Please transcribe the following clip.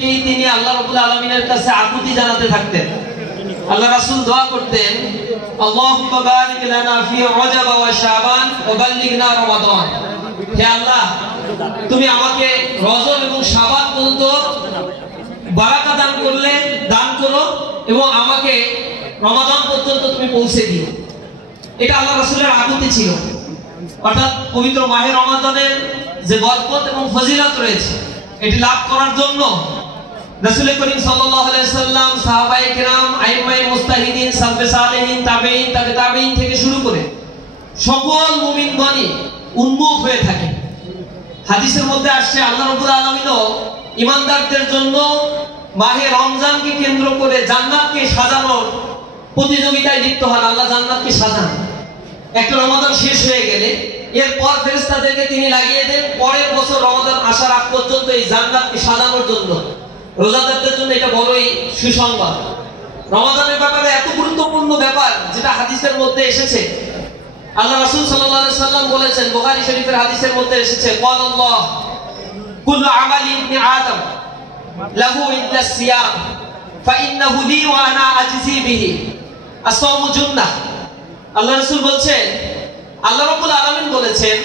তিনি আল্লাহ রাব্বুল আলামিনের কাছে আকুতি জানাতে থাকতেন। আল্লাহ রাসূল দোয়া করতেন, আল্লাহুম্মা বারিক লানা ফি রজব ওয়া শাবান ওয়া বাল্লিগনা রমাদান। হে আল্লাহ, তুমি আমাকে রজব এবং শাবান পর্যন্ত বারাকা দান করো এবং আমাকে রমাদান পর্যন্ত তুমি পৌঁছে দিও। এটা আল্লাহ রাসূলের আকুতি ছিল। অর্থাৎ পবিত্র মাহে রমাদানের যে বরকত এবং ফজিলত রয়েছে, এটি লাভ করার জন্য রাসূল করিম সাল্লাল্লাহু আলাইহি সাল্লাম, সাহাবায়ে কেরাম, আইম্মায়ে মুজতাহিদিন, সালফে সালেহিন, তাবেঈন, তাবেঈন থেকে শুরু করে সকল মুমিনগণই উন্মুখ হয়ে থাকে। হাদিসের মধ্যে আসছে আল্লাহ রাব্বুল আলামিনও ঈমানদারদের জন্য মাহে রমজানকে কেন্দ্র করে জান্নাতকে সাজানোর প্রতিযোগিতায় লিপ্ত হন। আল্লাহ জান্নাতকে সাজান। একটা রমাদান শেষ হয়ে গেলে এরপর ফেরেশতাদেরকে তিনি লাগিয়ে দেন পরের বছর রমাদান আসার আগ পর্যন্ত এই জান্নাতকে সাজানোর জন্য। রোজাদারদের জন্য এটা বড়ই সুসংবাদ। রমাদানের ব্যাপারে এত গুরুত্বপূর্ণ ব্যাপার যেটা হাদিসের মধ্যে এসেছে। আল্লাহ রাসূল সাল্লাল্লাহু আলাইহি সাল্লাম বলেছেন, বুখারী শরীফের হাদিসের মধ্যে এসেছে, ক্বালাল্লাহ কুল্লু আমালি ইবনি আদম লাহু ইল্লা সিয়াম ফাইন্নাহু লি ওয়া আনা আজজি বিহি আস-সাওমু জুন্নাহ। আল্লাহ রাসূল বলছেন, আল্লাহ রাব্বুল আলামিন বলেছেন